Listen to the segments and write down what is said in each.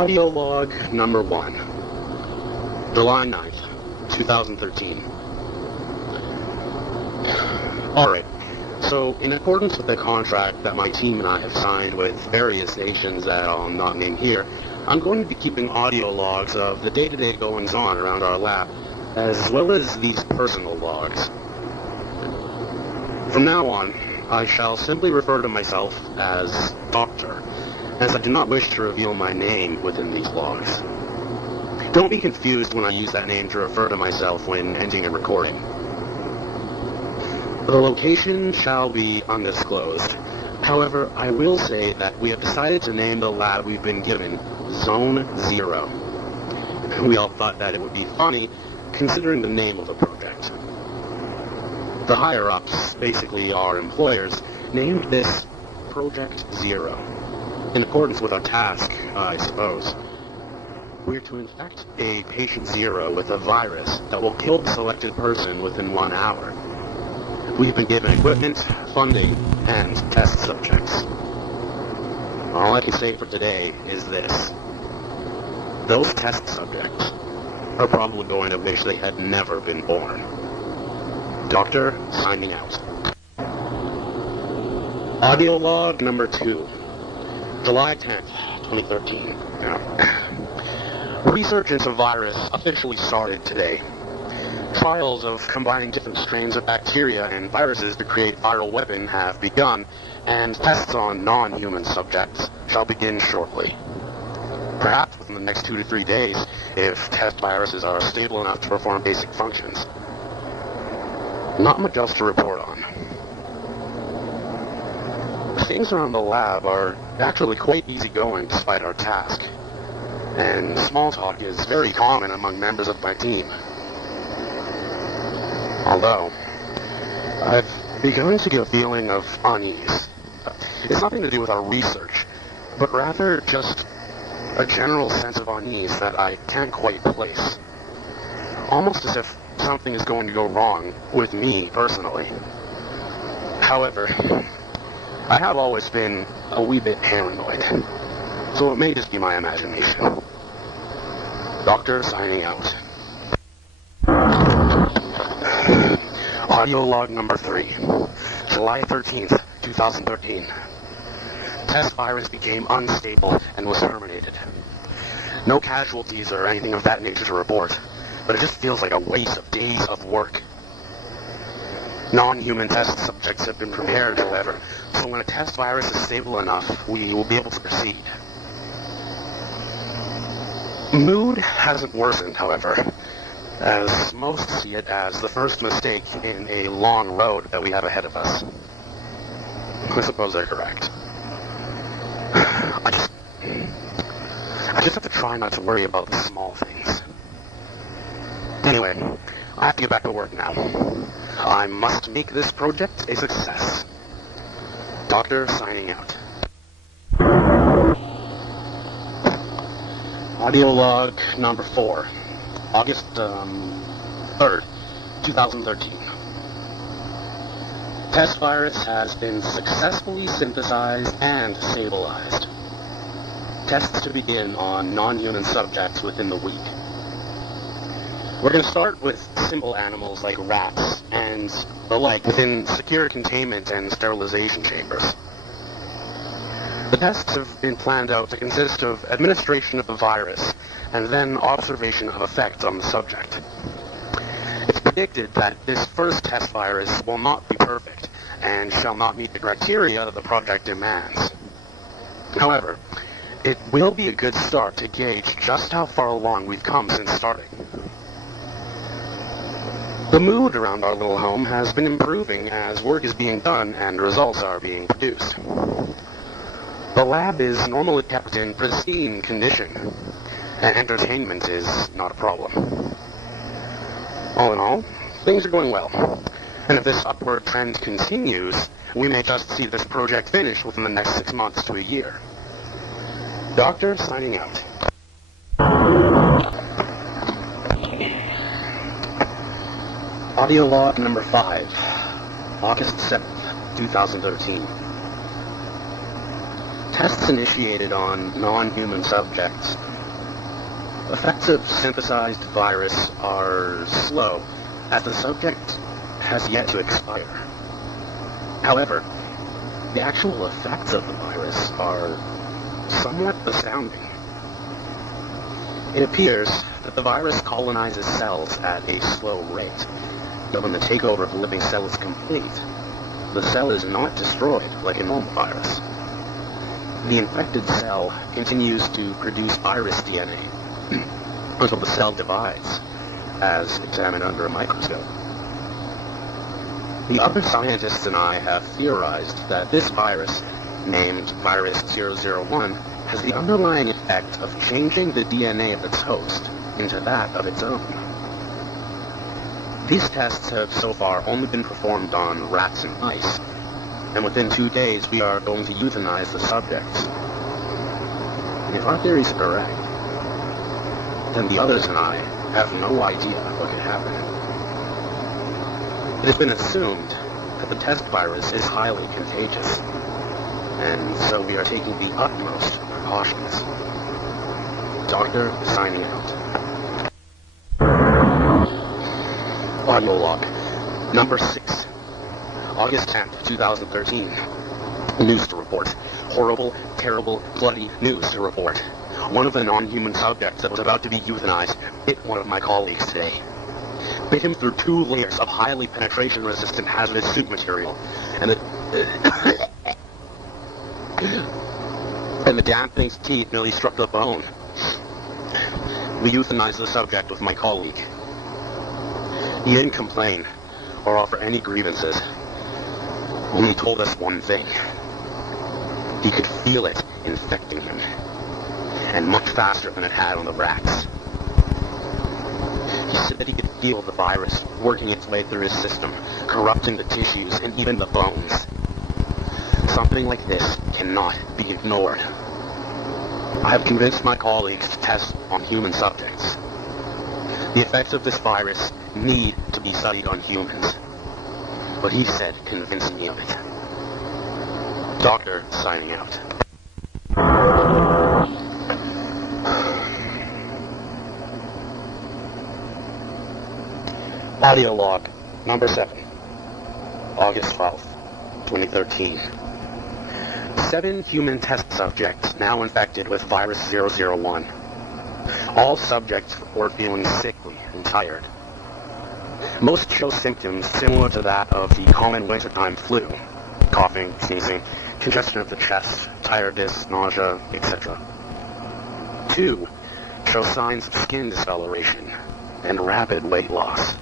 Audio log number 1, July 9th, 2013. Alright, so in accordance with the contract that my team and I have signed with various nations that I'll not name here, I'm going to be keeping audio logs of the day-to-day goings-on around our lab, as well as these personal logs. From now on, I shall simply refer to myself as Doctor, as I do not wish to reveal my name within these logs. Don't be confused when I use that name to refer to myself when ending a recording. The location shall be undisclosed. However, I will say that we have decided to name the lab we've been given Zone 0. We all thought that it would be funny, considering the name of the project. The higher-ups, basically our employers, named this Project 0. In accordance with our task, I suppose. We're to infect a patient 0 with a virus that will kill the selected person within 1 hour. We've been given equipment, funding, and test subjects. All I can say for today is this. Those test subjects are probably going to wish they had never been born. Doctor, signing out. Audio log number 2. July 10th, 2013. Research into virus officially started today. Trials of combining different strains of bacteria and viruses to create viral weapon have begun, and tests on non-human subjects shall begin shortly. Perhaps within the next 2 to 3 days, if test viruses are stable enough to perform basic functions. Not much else to report on. Things around the lab are actually quite easygoing despite our task, and small talk is very common among members of my team. Although, I've begun to get a feeling of unease. It's nothing to do with our research, but rather just a general sense of unease that I can't quite place. Almost as if something is going to go wrong with me personally. However, I have always been a wee bit paranoid, so it may just be my imagination. Doctor signing out. Audio log number 3, July 13th, 2013. Test virus became unstable and was terminated. No casualties or anything of that nature to report, but it just feels like a waste of days of work. Non-human test subjects have been prepared, however, so when a test virus is stable enough, we will be able to proceed. Mood hasn't worsened, however, as most see it as the first mistake in a long road that we have ahead of us. I suppose they're correct. I just have to try not to worry about the small things. Anyway, I have to get back to work now. I must make this project a success. Doctor signing out. Audio log number 4, August 3rd, 2013. Test virus has been successfully synthesized and stabilized. Tests to begin on non-human subjects within the week. We're going to start with simple animals like rats and the like within secure containment and sterilization chambers. The tests have been planned out to consist of administration of the virus and then observation of effects on the subject. It's predicted that this first test virus will not be perfect and shall not meet the criteria that the project demands. However, it will be a good start to gauge just how far along we've come since starting. The mood around our little home has been improving as work is being done and results are being produced. The lab is normally kept in pristine condition, and entertainment is not a problem. All in all, things are going well, and if this upward trend continues, we may just see this project finish within the next 6 months to a year. Doctor signing out. Audio log number 5, August 7th, 2013. Tests initiated on non-human subjects Effects of synthesized virus are slow, as the subject has yet to expire. However, the actual effects of the virus are somewhat astounding. It appears that the virus colonizes cells at a slow rate, but when the takeover of the living cell is complete, the cell is not destroyed like a normal virus. The infected cell continues to produce virus DNA until the cell divides, as examined under a microscope. The other scientists and I have theorized that this virus, named Virus 001, has the underlying effect of changing the DNA of its host into that of its own. These tests have so far only been performed on rats and mice, and within 2 days we are going to euthanize the subjects. And if our theories are correct, then the others and I have no idea what could happen. It has been assumed that the test virus is highly contagious, and so we are taking the utmost precautions. Doctor signing out. Audio log number 6, August 10th, 2013. News to report. Horrible, terrible, bloody news to report. One of the non-human subjects that was about to be euthanized bit one of my colleagues today. Bit him through 2 layers of highly penetration-resistant hazardous suit material, and the damn thing's teeth nearly struck the bone. We euthanized the subject with my colleague. He didn't complain or offer any grievances, only told us one thing. He could feel it infecting him, and much faster than it had on the rats. He said that he could feel the virus working its way through his system, corrupting the tissues and even the bones. Something like this cannot be ignored. I have convinced my colleagues to test on human subjects. The effects of this virus need to be studied on humans, but he said convincing me of it. Doctor signing out. Audio log number 7, August 12th, 2013. 7 human test subjects now infected with virus 001. All subjects report feeling sickly and tired. Most show symptoms similar to that of the common wintertime flu: coughing, sneezing, congestion of the chest, tiredness, nausea, etc. 2 show signs of skin discoloration and rapid weight loss.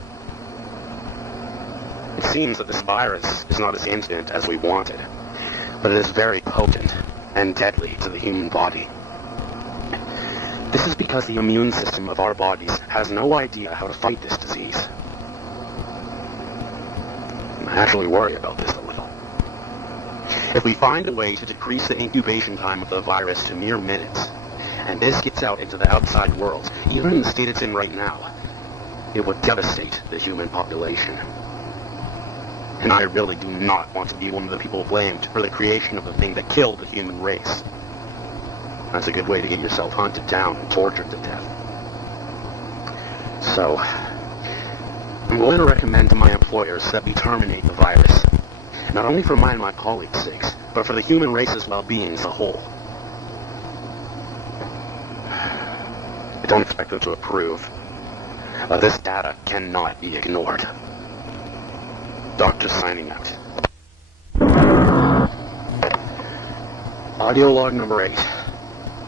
It seems that this virus is not as instant as we wanted, but it is very potent and deadly to the human body. This is because the immune system of our bodies has no idea how to fight this disease. I actually worry about this a little. If we find a way to decrease the incubation time of the virus to mere minutes, and this gets out into the outside world, even in the state it's in right now, it would devastate the human population. And I really do not want to be one of the people blamed for the creation of the thing that killed the human race. That's a good way to get yourself hunted down and tortured to death. So, I'm going to recommend to my employers that we terminate the virus, not only for mine and my colleagues' sakes, but for the human race's well-being as a whole. I don't expect them to approve, but this data cannot be ignored. Doctor signing out. Audio log number 8,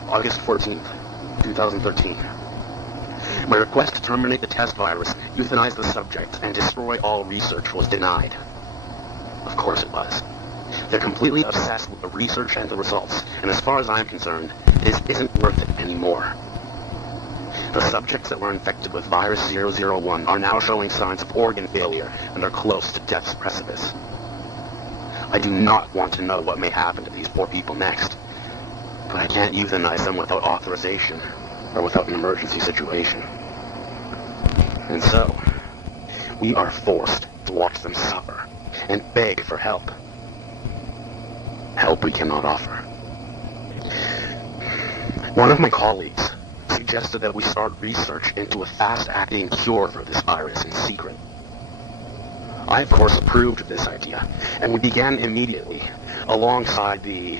August 14th, 2013. My request to terminate the test virus, euthanize the subject, and destroy all research was denied. Of course it was. They're completely obsessed with the research and the results, and as far as I'm concerned, this isn't worth it anymore. The subjects that were infected with virus 001 are now showing signs of organ failure and are close to death's precipice. I do not want to know what may happen to these poor people next, but I can't euthanize them without authorization or without an emergency situation. And so, we are forced to watch them suffer and beg for help. Help we cannot offer. One of my colleagues suggested that we start research into a fast-acting cure for this virus in secret. I, of course, approved of this idea, and we began immediately, alongside the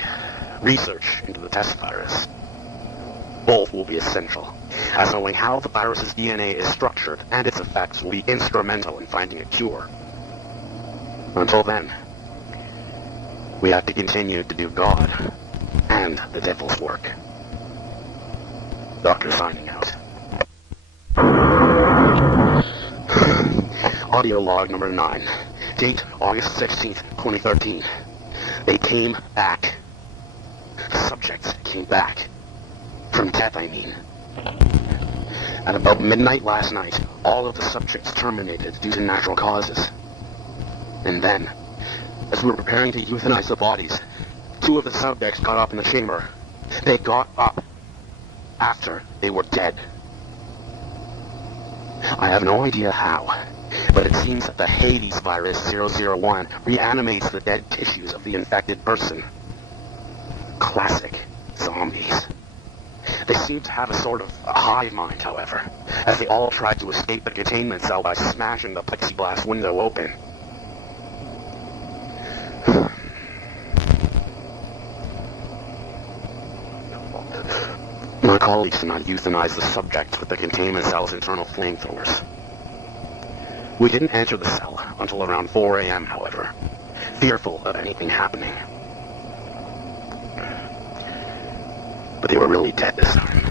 research into the test virus. Both will be essential, as knowing how the virus's DNA is structured and its effects will be instrumental in finding a cure. Until then, we have to continue to do God and the devil's work. Doctor signing out. Audio log number 9. Date August 16th, 2013. They came back. The subjects came back. From death, I mean. At about midnight last night, all of the subjects terminated due to natural causes. And then, as we were preparing to euthanize the bodies, 2 of the subjects got up in the chamber. They got up after they were dead. I have no idea how, but it seems that the Hades virus 001 reanimates the dead tissues of the infected person. Classic zombies. They seem to have a sort of hive mind, however, as they all tried to escape the containment cell by smashing the plexiglass window open. My colleagues did not euthanize the subjects with the containment cell's internal flamethrowers. We didn't enter the cell until around 4 a.m., however, fearful of anything happening. But they were really dead this time.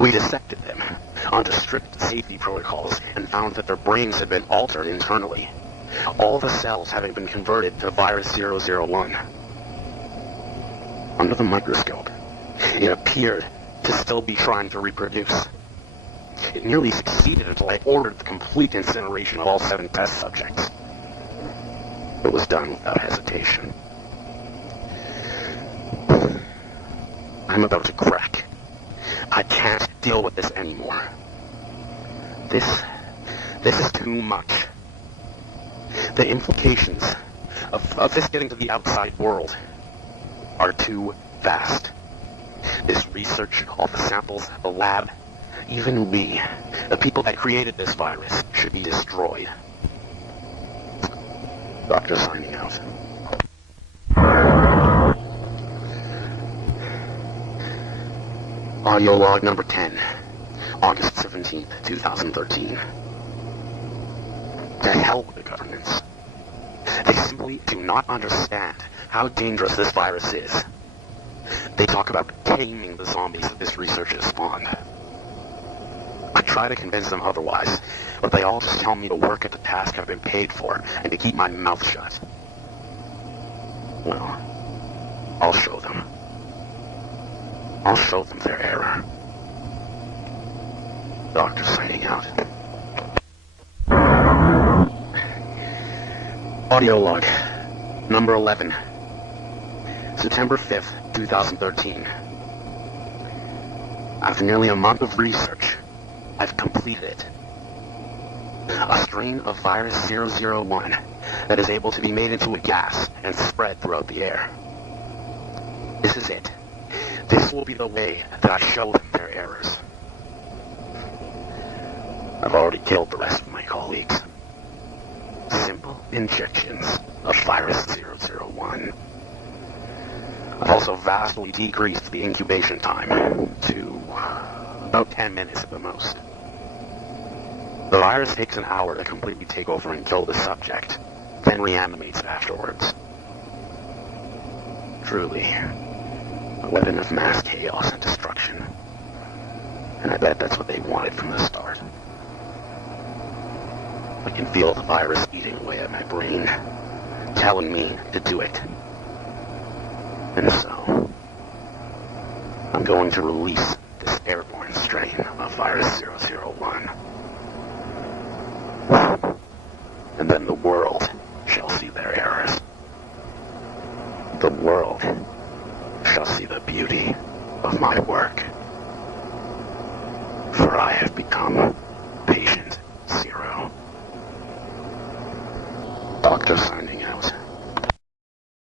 We dissected them under strict safety protocols and found that their brains had been altered internally, all the cells having been converted to virus 001. Under the microscope, it appeared to still be trying to reproduce. It nearly succeeded until I ordered the complete incineration of all 7 test subjects. It was done without hesitation. I'm about to crack. I can't deal with this anymore. This is too much. The implications of this getting to the outside world are too vast. This research, all the samples, the lab, even we, the people that created this virus, should be destroyed. Doctor signing out. Audio log number 10, August 17th, 2013. To hell with the governments. They simply do not understand how dangerous this virus is. They talk about taming the zombies that this research has spawned. I try to convince them otherwise, but they all just tell me to work at the task I've been paid for and to keep my mouth shut. Well, I'll show them. I'll show them their error. Doctor signing out. Audio log number 11. September 5th, 2013. After nearly a month of research, I've completed it. A strain of virus 001 that is able to be made into a gas and spread throughout the air. This is it. This will be the way that I show them their errors. I've already killed the rest of my colleagues. Simple injections of virus 001. I've also vastly decreased the incubation time to about 10 minutes at the most. The virus takes an hour to completely take over and kill the subject, then reanimates afterwards. Truly, a weapon of mass chaos and destruction. And I bet that's what they wanted from the start. I can feel the virus eating away at my brain, telling me to do it. And so, I'm going to release this airborne strain of virus 001. And then the world shall see their errors. The world shall see the beauty of my work. For I have become patient 0. Doctor signing